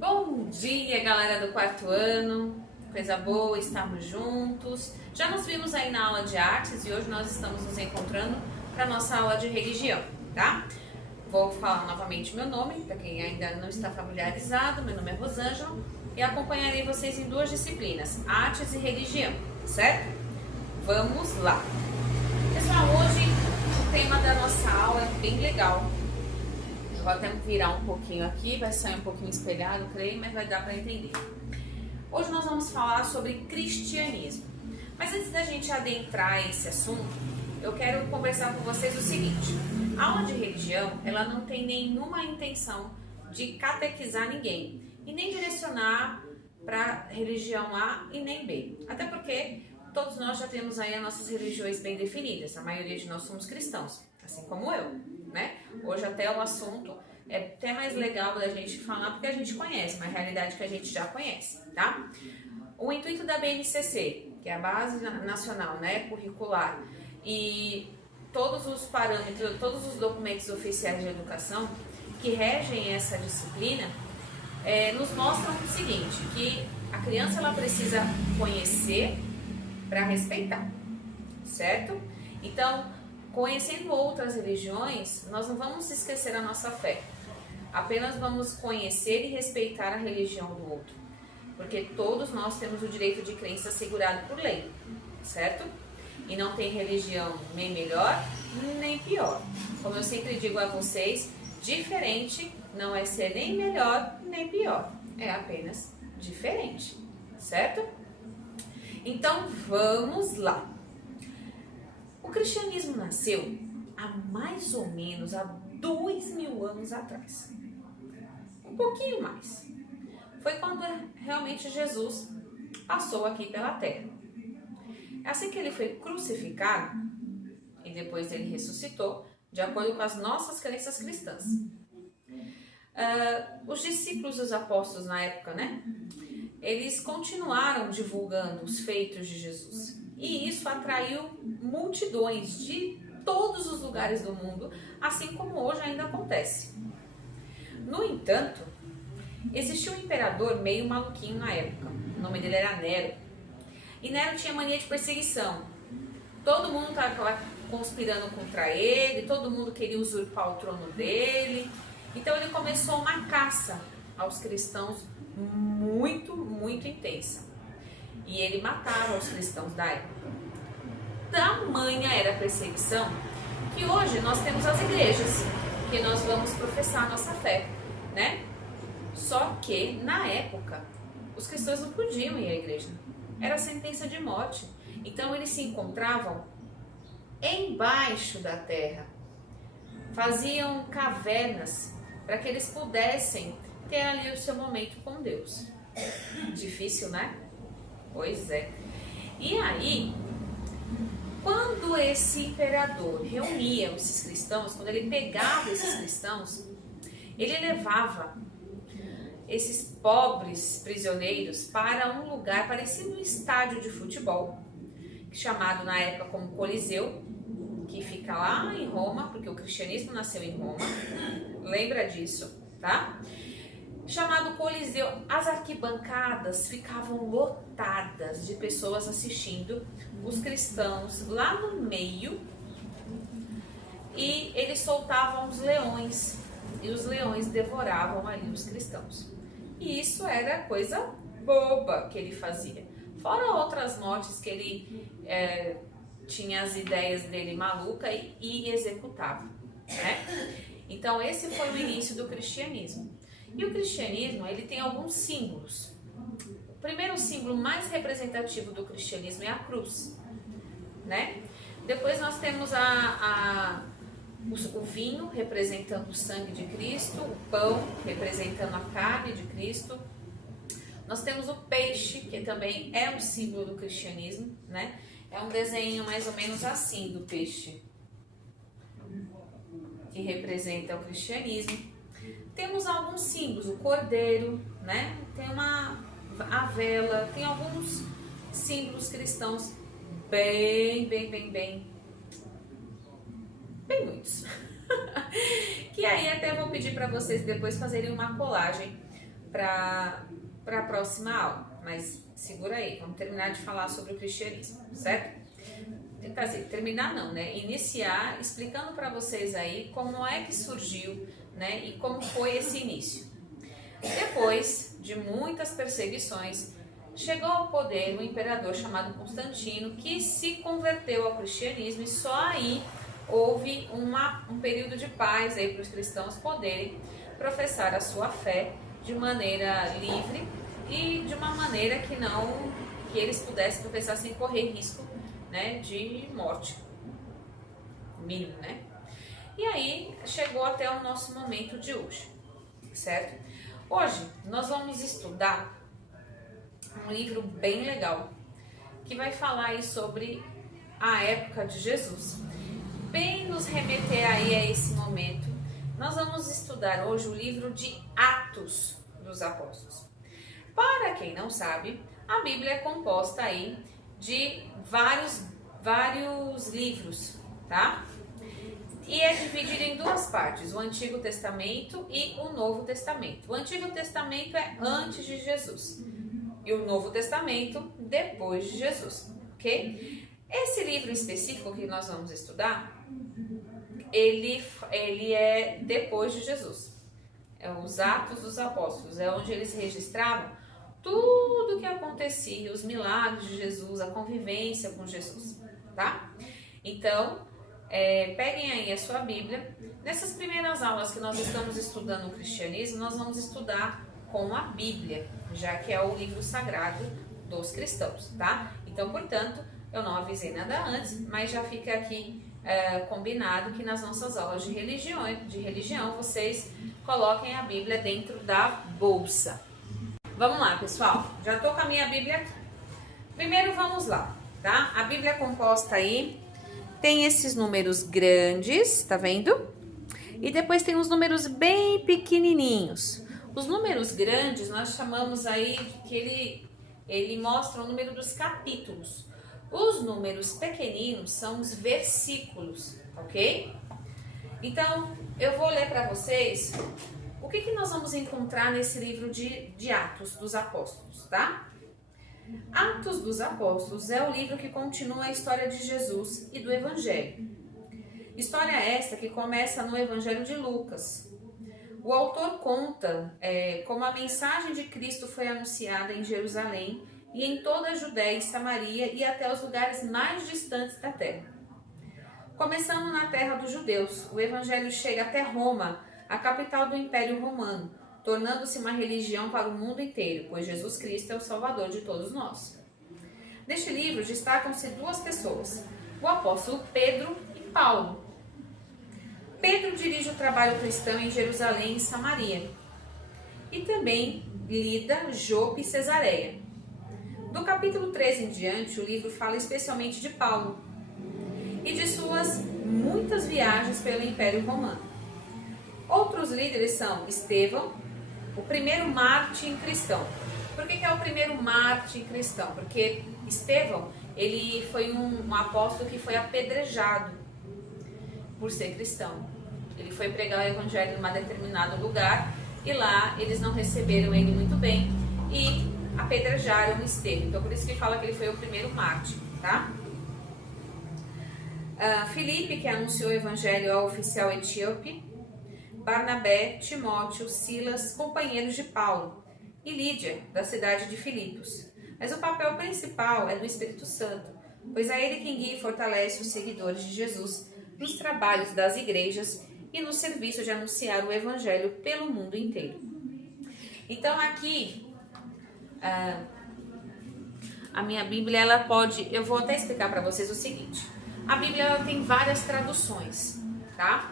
Bom dia, galera do quarto ano, coisa boa, estamos juntos. Já nos vimos aí na aula de artes e hoje nós estamos nos encontrando para nossa aula de religião, tá? Vou falar novamente meu nome, para quem ainda não está familiarizado, meu nome é Rosângela e acompanharei vocês em duas disciplinas, artes e religião, certo? Vamos lá! Pessoal, hoje o tema da nossa aula é bem legal. Eu vou até virar um pouquinho aqui, vai sair um pouquinho espelhado, creio, mas vai dar para entender. Hoje nós vamos falar sobre cristianismo. Mas antes da gente adentrar esse assunto, eu quero conversar com vocês o seguinte. A aula de religião, ela não tem nenhuma intenção de catequizar ninguém e nem direcionar para religião A e nem B. Até porque todos nós já temos aí as nossas religiões bem definidas. A maioria de nós somos cristãos, assim como eu. Né? Hoje até o assunto é até mais legal da gente falar porque a gente conhece, uma realidade que a gente já conhece, tá? O intuito da BNCC, que é a Base Nacional, né, Curricular, e todos os parâmetros, todos os documentos oficiais de educação que regem essa disciplina, nos mostram o seguinte, que a criança ela precisa conhecer para respeitar, certo? Então, conhecendo outras religiões, nós não vamos esquecer a nossa fé. Apenas vamos conhecer e respeitar a religião do outro. Porque todos nós temos o direito de crença assegurado por lei, certo? E não tem religião nem melhor, nem pior. Como eu sempre digo a vocês, diferente não é ser nem melhor, nem pior. É apenas diferente, certo? Então, vamos lá. O cristianismo nasceu há mais ou menos há 2000 anos atrás. Um pouquinho mais. Foi quando realmente Jesus passou aqui pela terra. Assim que ele foi crucificado e depois ele ressuscitou, de acordo com as nossas crenças cristãs. Os discípulos e os apóstolos na época, né? Eles continuaram divulgando os feitos de Jesus. E isso atraiu multidões de todos os lugares do mundo, assim como hoje ainda acontece. No entanto, existia um imperador meio maluquinho na época. O nome dele era Nero. E Nero tinha mania de perseguição. Todo mundo estava conspirando contra ele, todo mundo queria usurpar o trono dele. Então ele começou uma caça aos cristãos muito, muito intensa. E ele matava os cristãos da época. Tamanha era a perseguição que hoje nós temos as igrejas, que nós vamos professar a nossa fé, né? Só que, na época, os cristãos não podiam ir à igreja. Era sentença de morte. Então, eles se encontravam embaixo da terra. Faziam cavernas para que eles pudessem ter ali o seu momento com Deus. Difícil, né? Pois é. E aí, quando esse imperador reunia esses cristãos, quando ele pegava esses cristãos, ele levava esses pobres prisioneiros para um lugar parecido um estádio de futebol, chamado na época como Coliseu, que fica lá em Roma, porque o cristianismo nasceu em Roma, lembra disso, tá? Chamado Coliseu, as arquibancadas ficavam lotadas de pessoas assistindo os cristãos lá no meio e eles soltavam os leões e os leões devoravam ali os cristãos. E isso era coisa boba que ele fazia. Fora outras mortes que ele tinha as ideias dele maluca e executava, né? Então esse foi o início do cristianismo. E o cristianismo, ele tem alguns símbolos. O primeiro símbolo mais representativo do cristianismo é a cruz, né? Depois nós temos o vinho, representando o sangue de Cristo, o pão, representando a carne de Cristo. Nós temos o peixe, que também é um símbolo do cristianismo, né? É um desenho mais ou menos assim do peixe, que representa o cristianismo. Temos alguns símbolos, o cordeiro, né? Tem a vela, tem alguns símbolos cristãos bem muitos. Que aí até vou pedir para vocês depois fazerem uma colagem para a próxima aula, mas segura aí, vamos terminar de falar sobre o cristianismo, certo? Quer dizer, terminar não, né? Iniciar explicando para vocês aí como é que surgiu, né? E como foi esse início. Depois de muitas perseguições, chegou ao poder um imperador chamado Constantino, que se converteu ao cristianismo, e só aí houve um período de paz aí para os cristãos poderem professar a sua fé de maneira livre e de uma maneira que eles pudessem professar sem correr risco, né, de morte, mínimo, né? E aí chegou até o nosso momento de hoje, certo? Hoje nós vamos estudar um livro bem legal que vai falar aí sobre a época de Jesus, bem nos remeter aí a esse momento. Nós vamos estudar hoje o livro de Atos dos Apóstolos. Para quem não sabe, a Bíblia é composta aí de vários livros, tá? E é dividido em duas partes, o Antigo Testamento e o Novo Testamento. O Antigo Testamento é antes de Jesus e o Novo Testamento depois de Jesus, ok? Esse livro específico que nós vamos estudar, ele é depois de Jesus. É os Atos dos Apóstolos, é onde eles registravam tudo o que acontecia, os milagres de Jesus, a convivência com Jesus, tá? Então, peguem aí a sua Bíblia. Nessas primeiras aulas que nós estamos estudando o cristianismo, nós vamos estudar com a Bíblia, já que é o livro sagrado dos cristãos, tá? Então, portanto, eu não avisei nada antes, mas já fica aqui combinado que nas nossas aulas de religião vocês coloquem a Bíblia dentro da bolsa. Vamos lá, pessoal, já estou com a minha Bíblia aqui. Primeiro vamos lá, tá? A Bíblia é composta aí, tem esses números grandes, tá vendo? E depois tem uns números bem pequenininhos. Os números grandes nós chamamos aí que ele mostra o número dos capítulos. Os números pequeninos são os versículos, ok? Então, eu vou ler para vocês o que nós vamos encontrar nesse livro de Atos dos Apóstolos, tá? Atos dos Apóstolos é o livro que continua a história de Jesus e do Evangelho. História esta que começa no Evangelho de Lucas. O autor conta como a mensagem de Cristo foi anunciada em Jerusalém e em toda a Judéia e Samaria e até os lugares mais distantes da terra. Começando na terra dos judeus, o Evangelho chega até Roma, a capital do Império Romano, tornando-se uma religião para o mundo inteiro, pois Jesus Cristo é o Salvador de todos nós. Neste livro destacam-se duas pessoas, o apóstolo Pedro e Paulo. Pedro dirige o trabalho cristão em Jerusalém e Samaria, e também Lida, Jope e Cesareia. Do capítulo 13 em diante, o livro fala especialmente de Paulo e de suas muitas viagens pelo Império Romano. Outros líderes são Estevão, o primeiro mártir cristão. Por que é o primeiro mártir cristão? Porque Estevão, ele foi um apóstolo que foi apedrejado por ser cristão. Ele foi pregar o evangelho em um determinado lugar e lá eles não receberam ele muito bem e apedrejaram Estevão. Então por isso que fala que ele foi o primeiro mártir, tá? Filipe, que anunciou o evangelho ao oficial etíope, Barnabé, Timóteo, Silas, companheiros de Paulo, e Lídia, da cidade de Filipos. Mas o papel principal é do Espírito Santo, pois é ele quem guia e fortalece os seguidores de Jesus nos trabalhos das igrejas e no serviço de anunciar o evangelho pelo mundo inteiro. Então aqui, a minha Bíblia, eu vou até explicar para vocês o seguinte. A Bíblia ela tem várias traduções, tá?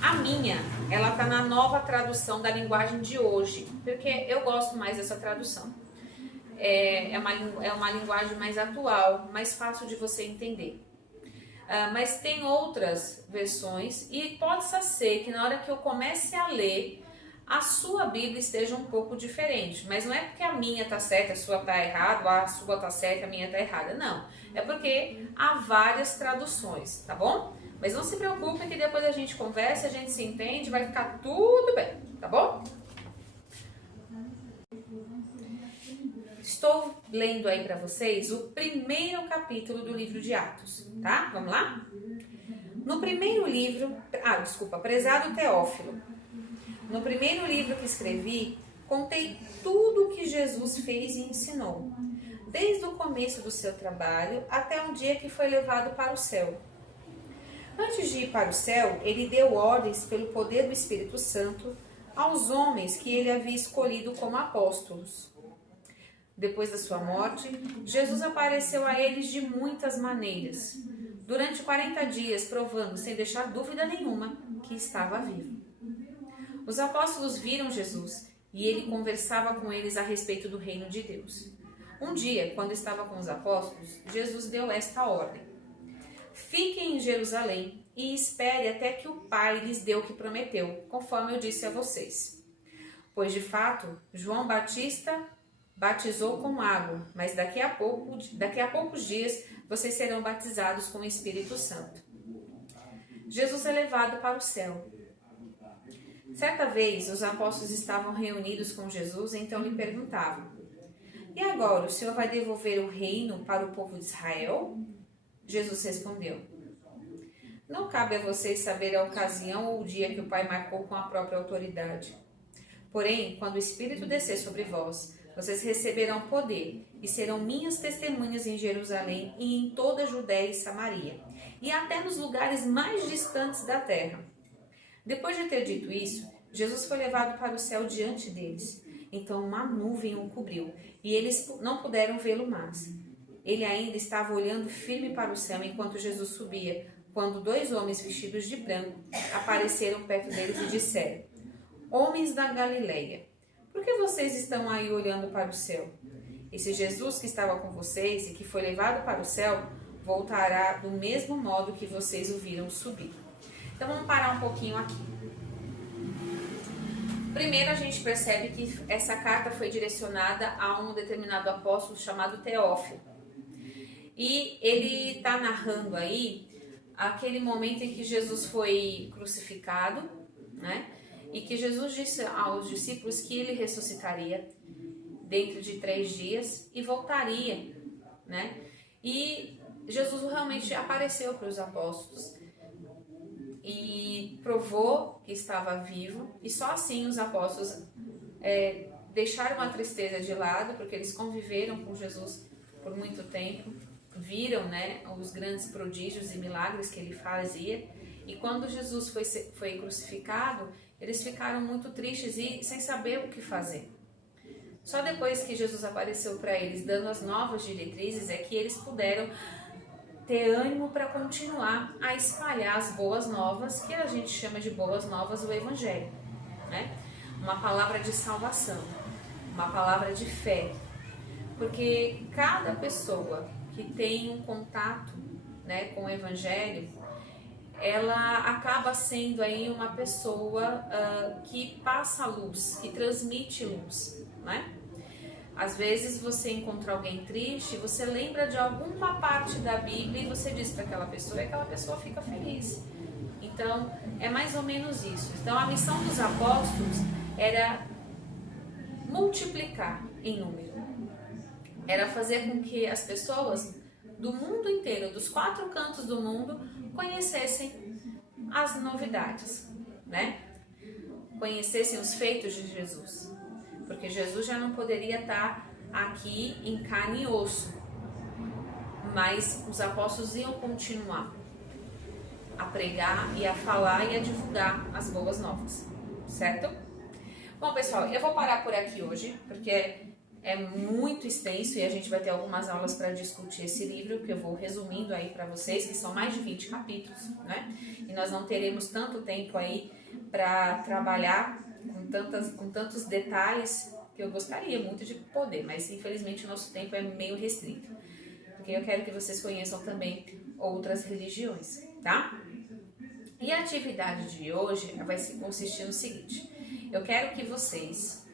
A minha, ela tá na nova tradução da linguagem de hoje, porque eu gosto mais dessa tradução. É uma linguagem mais atual, mais fácil de você entender. Mas tem outras versões e pode ser que na hora que eu comece a ler, a sua Bíblia esteja um pouco diferente. Mas não é porque a minha tá certa, a sua tá errada, a sua tá certa, a minha tá errada. Não, é porque há várias traduções, tá bom? Mas não se preocupe que depois a gente conversa, a gente se entende, vai ficar tudo bem, tá bom? estou lendo aí para vocês o primeiro capítulo do livro de Atos, tá? Vamos lá? No primeiro livro, prezado Teófilo, no primeiro livro que escrevi, contei tudo o que Jesus fez e ensinou, desde o começo do seu trabalho até o dia que foi levado para o céu. Antes de ir para o céu, ele deu ordens pelo poder do Espírito Santo aos homens que ele havia escolhido como apóstolos. Depois da sua morte, Jesus apareceu a eles de muitas maneiras, durante 40 dias, provando, sem deixar dúvida nenhuma, que estava vivo. Os apóstolos viram Jesus e ele conversava com eles a respeito do reino de Deus. Um dia, quando estava com os apóstolos, Jesus deu esta ordem: fiquem em Jerusalém e espere até que o Pai lhes dê o que prometeu, conforme eu disse a vocês. Pois, de fato, João Batista batizou com água, mas daqui a poucos dias vocês serão batizados com o Espírito Santo. Jesus é levado para o céu. Certa vez, os apóstolos estavam reunidos com Jesus, então lhe perguntavam: e agora, o Senhor vai devolver o reino para o povo de Israel? Jesus respondeu: não cabe a vocês saber a ocasião ou o dia que o Pai marcou com a própria autoridade. Porém, quando o Espírito descer sobre vós, vocês receberão poder e serão minhas testemunhas em Jerusalém e em toda a Judéia e Samaria, e até nos lugares mais distantes da terra. Depois de ter dito isso, Jesus foi levado para o céu diante deles. Então uma nuvem o cobriu, e eles não puderam vê-lo mais. Ele ainda estava olhando firme para o céu enquanto Jesus subia, quando 2 homens vestidos de branco apareceram perto deles e disseram: homens da Galileia, por que vocês estão aí olhando para o céu? Esse Jesus que estava com vocês e que foi levado para o céu, voltará do mesmo modo que vocês o viram subir. Então vamos parar um pouquinho aqui. Primeiro a gente percebe que essa carta foi direcionada a um determinado apóstolo chamado Teófilo. E ele está narrando aí aquele momento em que Jesus foi crucificado, né? E que Jesus disse aos discípulos que ele ressuscitaria dentro de 3 dias e voltaria, né? E Jesus realmente apareceu para os apóstolos e provou que estava vivo, e só assim os apóstolos deixaram a tristeza de lado, porque eles conviveram com Jesus por muito tempo, viram, né, os grandes prodígios e milagres que ele fazia, e quando Jesus foi crucificado, eles ficaram muito tristes e sem saber o que fazer. Só depois que Jesus apareceu para eles, dando as novas diretrizes, é que eles puderam ter ânimo para continuar a espalhar as boas novas, que a gente chama de boas novas o Evangelho, né? Uma palavra de salvação, uma palavra de fé, porque cada pessoa que tem um contato, né, com o Evangelho, ela acaba sendo aí uma pessoa que passa luz, que transmite luz, né? Às vezes você encontra alguém triste, você lembra de alguma parte da Bíblia e você diz para aquela pessoa e aquela pessoa fica feliz. Então, é mais ou menos isso. Então, a missão dos apóstolos era multiplicar em número. Era fazer com que as pessoas do mundo inteiro, dos 4 cantos do mundo, conhecessem as novidades, né? Conhecessem os feitos de Jesus. Porque Jesus já não poderia estar aqui em carne e osso, mas os apóstolos iam continuar a pregar e a falar e a divulgar as boas novas, certo? Bom, pessoal, eu vou parar por aqui hoje, porque é muito extenso e a gente vai ter algumas aulas para discutir esse livro, que eu vou resumindo aí para vocês, que são mais de 20 capítulos, né? E nós não teremos tanto tempo aí para trabalhar com tantos detalhes que eu gostaria muito de poder, mas infelizmente o nosso tempo é meio restrito, porque eu quero que vocês conheçam também outras religiões, tá? E a atividade de hoje vai consistir no seguinte: eu quero que vocês,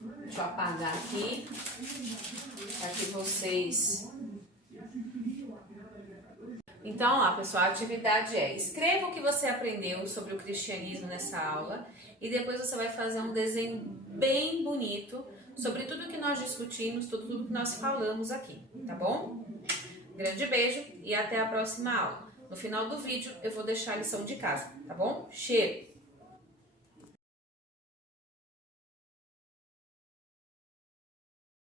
deixa eu apagar aqui, para que vocês Então, lá, pessoal, a atividade é: escreva o que você aprendeu sobre o cristianismo nessa aula e depois você vai fazer um desenho bem bonito sobre tudo que nós discutimos, tudo que nós falamos aqui, tá bom? Grande beijo e até a próxima aula. No final do vídeo eu vou deixar a lição de casa, tá bom? Cheiro!